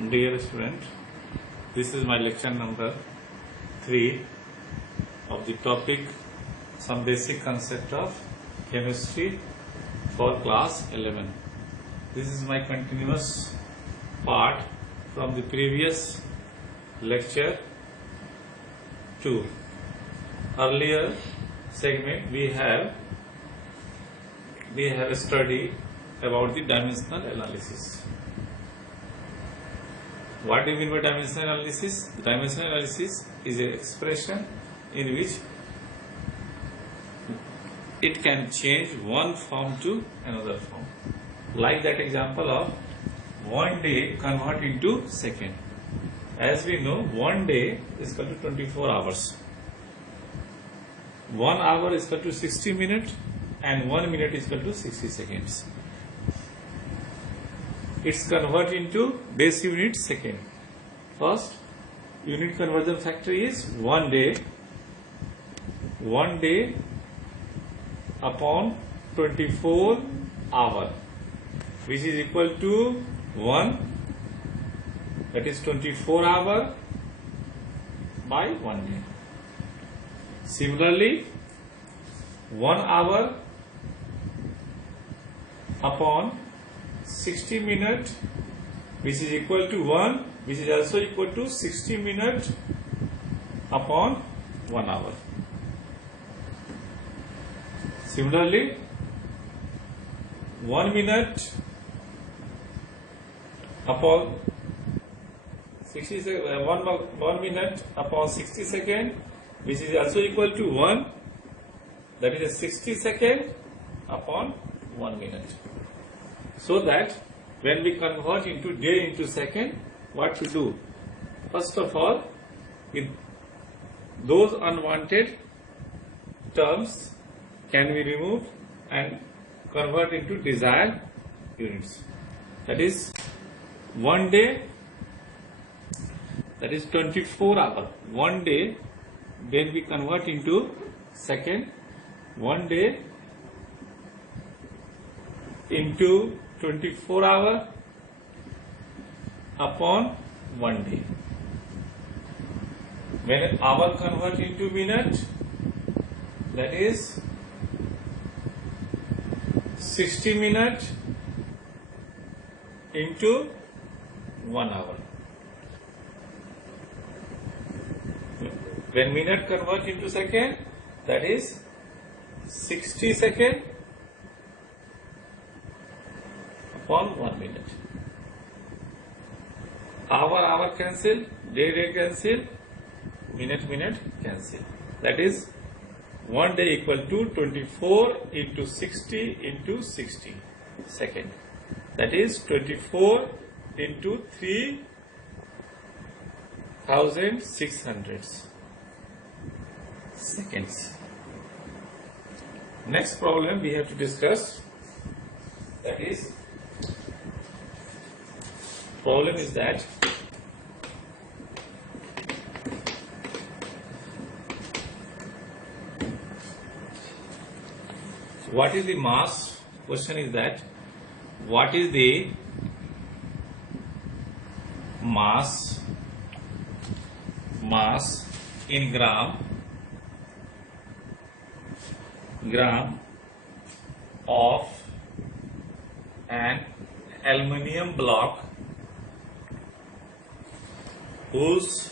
Dear student, this is my lecture number 3 of the topic Some Basic Concept of Chemistry for class 11. This is my continuous part from the previous lecture 2. Earlier segment we have studied about the dimensional analysis. What do you mean by dimensional analysis? The dimensional analysis is an expression in which it can change one form to another form. Like that example of 1 day convert into second. As we know, 1 day is equal to 24 hours. 1 hour is equal to 60 minutes and 1 minute is equal to 60 seconds. It's converted into base unit second. First, unit conversion factor is 1 day. 1 day upon 24 hour, which is equal to 1. That is 24 hour by 1 day. Similarly, 1 hour upon 60 minutes, which is equal to 1, which is also equal to 60 minutes upon 1 hour. Similarly, 1 minute upon 1 minute upon 60 seconds, which is also equal to 1, that is a 60 seconds upon 1 minute. So that when we convert into day into second, what to do? First of all, with those unwanted terms can be removed and convert into desired units. That is 1 day, that is 24 hours. 1 day, then we convert into second. 1 day into 24 hours upon 1 day. When an hour convert into minute, that is 60 minutes into 1 hour. When minute convert into second, that is 60 seconds upon 1 minute. Hour cancel, day cancel, minute cancel. That is 1 day equal to 24 into 60 into 60 second. That is 24 into 3600 seconds. Next problem we have to discuss, that is, problem is that what is the mass? Question is that what is the mass in gram of an aluminium block whose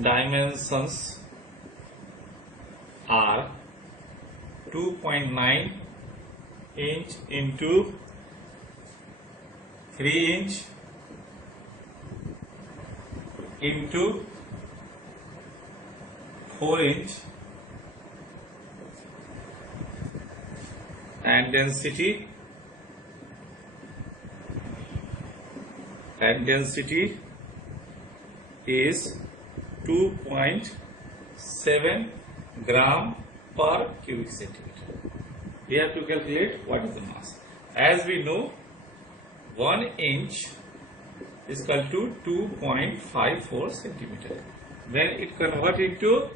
dimensions are 2.9 inch into 3 inch into 4 inch, and density is 2.7 gram per cubic centimeter. We have to calculate what is the mass. As we know, 1 inch is equal to 2.54 centimeter. When it converts into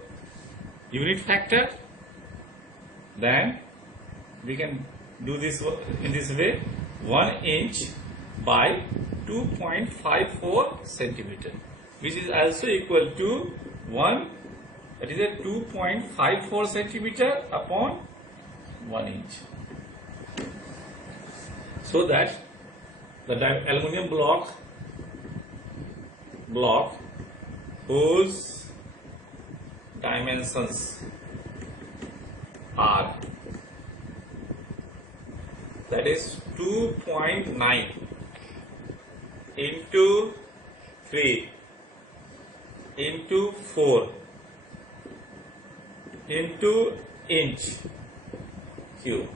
unit factor, then we can do this in this way. 1 inch by 2.54 centimeter, which is also equal to 1, that is a 2.54 centimeter upon 1 inch. So that the aluminum block whose dimensions are, that is 2.9 into 3 into 4 into inch cube.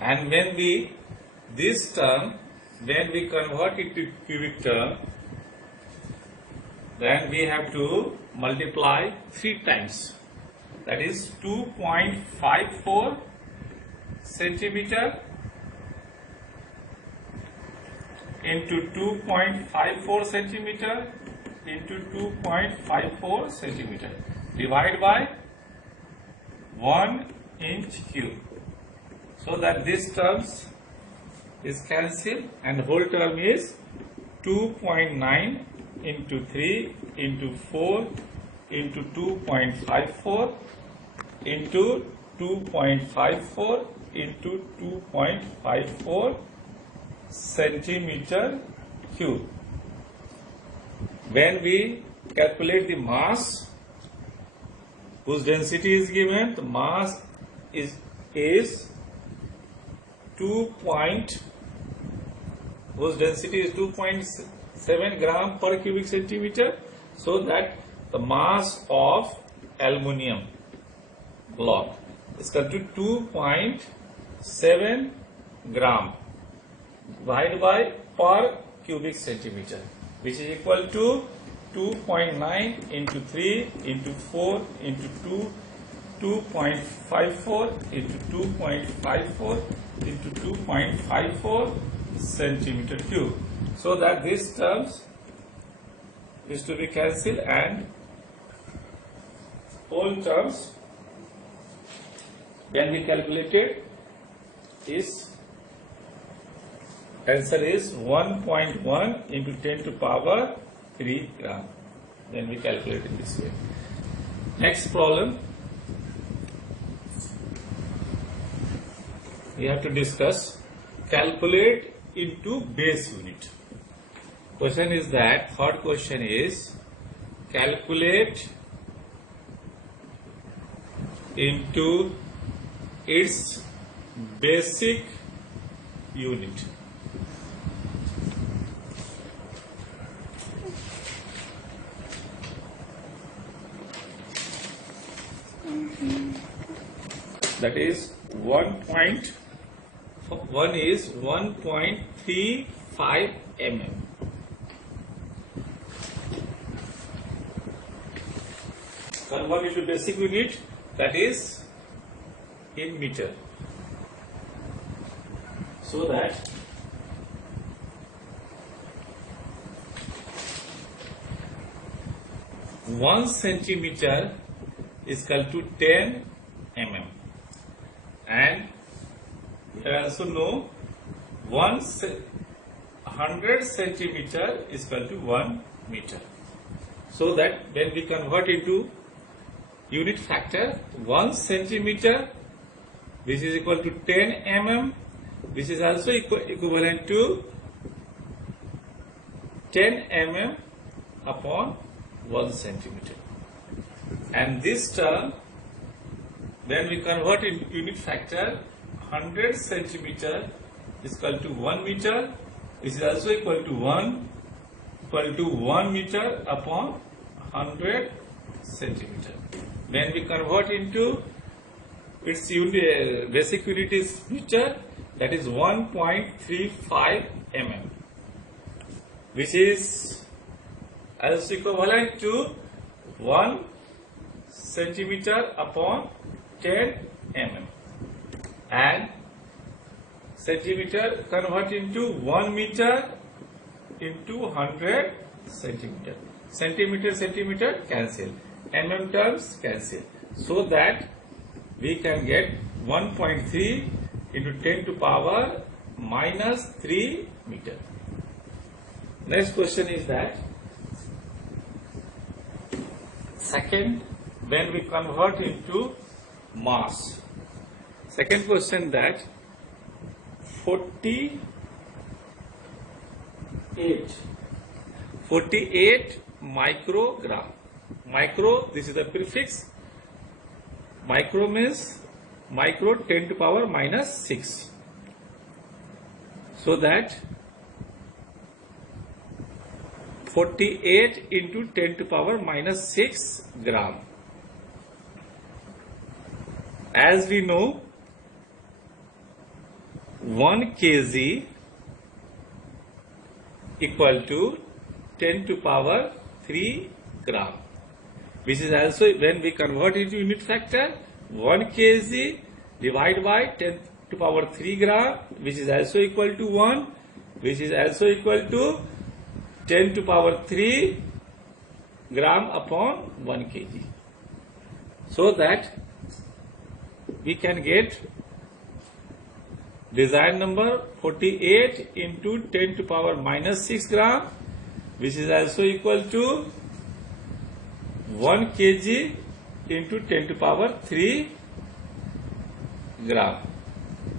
And when we convert it to cubic term, then we have to multiply 3 times. That is 2.54 centimeter into 2.54 centimeter into 2.54 centimeter divided by 1 inch cube. So that this terms is cancelled and whole term is 2.9 into 3 into 4 into 2.54 into 2.54 into 2.54 centimeter cube. When we calculate the mass whose density is given, the mass is 2.7 gram per cubic centimeter. So that the mass of aluminium block is equal to 2.7 gram divided by per cubic centimeter, which is equal to 2.9 into 3 into 4 into 2.54 into 2.54 into 2.54 centimeter cube. So that this terms is to be cancelled and whole terms can be calculated. Is answer is 1.1 into 10 to power 3 gram. Then we calculate in this way. Next problem, we have to discuss calculate into base unit. Question is that, third question is calculate into its basic unit. That is 1 is 1.35 mm. Convert it to basic unit, that is in meter. So that one centimeter is equal to 10 mm, and we also know 100 centimeter is equal to 1 meter. So that when we convert into unit factor, 1 centimeter, which is equal to 10 mm, which is also equivalent to 10 mm upon 1 centimeter. And this term, when we convert in unit factor, 100 centimeter is equal to 1 meter, which is also equal to 1 meter upon 100 centimeter. When we convert into its unit, basic unit is meter, that is 1.35 mm, which is also equivalent to 1 centimeter upon 10 mm, and centimeter convert into 1 meter into 100 centimeter. Centimeter cancel, mm terms cancel. so that we can get 1.3 into 10 to power minus 3 meter. Next question is that second, when we convert into mass. Second question that 48 microgram. Micro, this is the prefix. Micro means micro 10 to power minus 6. So that 48 into 10 to power minus 6 gram. As we know, 1 kg equal to 10 to power 3 gram, which is also, when we convert into unit factor, 1 kg divided by 10 to power 3 gram, which is also equal to 1, which is also equal to 10 to power 3 gram upon 1 kg. So that we can get desired number 48 into 10 to power minus 6 gram, which is also equal to 1 kg into 10 to power 3 gram.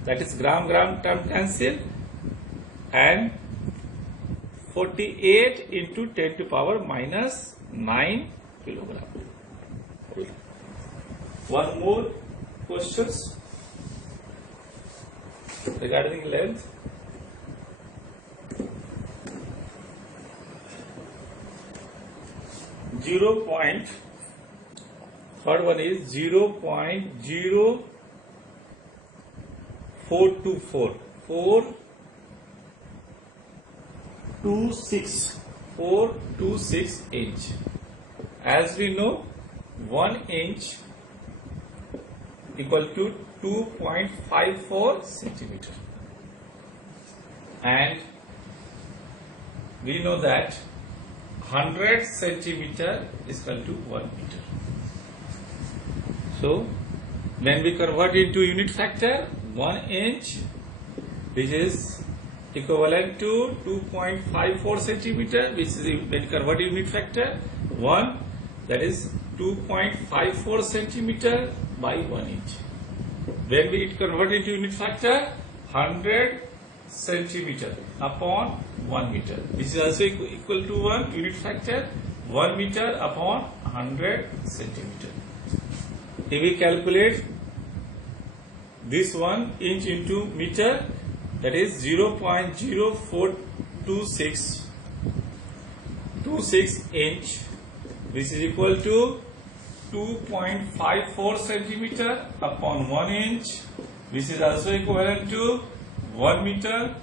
That is gram term cancel, and 48 into 10 to power minus 9 kilogram. One more questions regarding length. Third one is 426 inch. As we know, 1 inch equal to 2.54 centimeter, and we know that 100 centimeter is equal to 1 meter. So when we convert into unit factor, 1 inch, which is equivalent to 2.54 centimeter, which is when converted unit factor 1, that is 2.54 centimeter by 1 inch. When we convert into unit factor, 100 centimeter upon 1 meter, which is also equal to 1 unit factor 1 meter upon 100 centimeter. If we calculate this 1 inch into meter, that is 0.0426 inch, which is equal to 2.54 centimeter upon 1 inch, which is also equivalent to 1 meter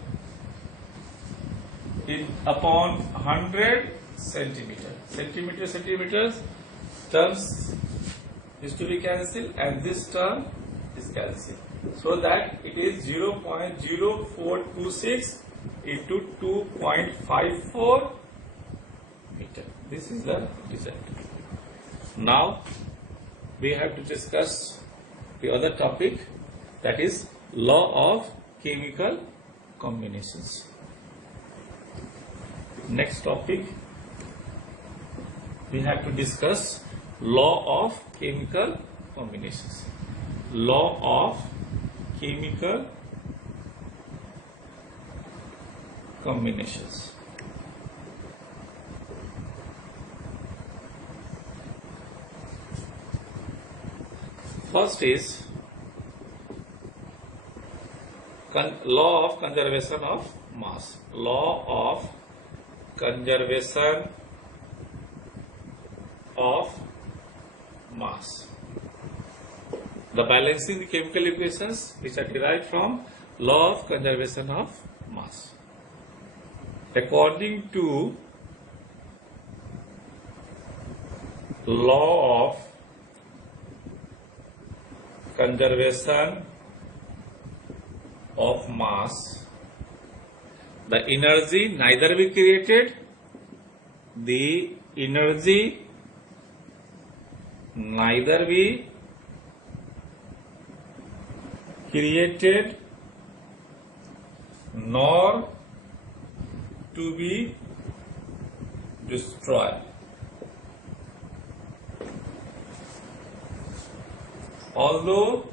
upon 100 centimeter. Centimeters terms is to be cancelled, and this term is cancelled, so that it is 0.0426 into 2.54 meter. This is the result. Now we have to discuss the other topic, that is law of chemical combinations. Next topic, we have to discuss law of chemical combinations. Law of chemical combinations. First is law of conservation of mass. Law of conservation of mass. The balancing the chemical equations which are derived from law of conservation of mass. According to law of conservation of mass, the energy neither be created, the energy neither be created nor to be destroyed. Although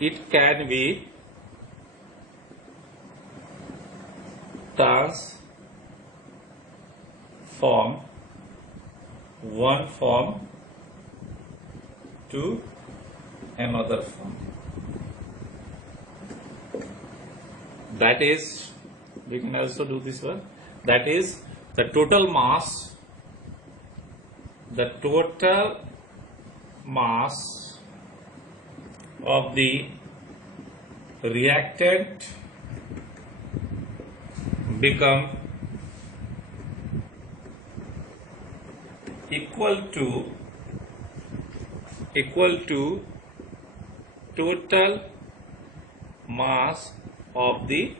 it can be transformed one form to another form. That is, we can also do this one. That is the total mass of the reactant become equal to total mass of the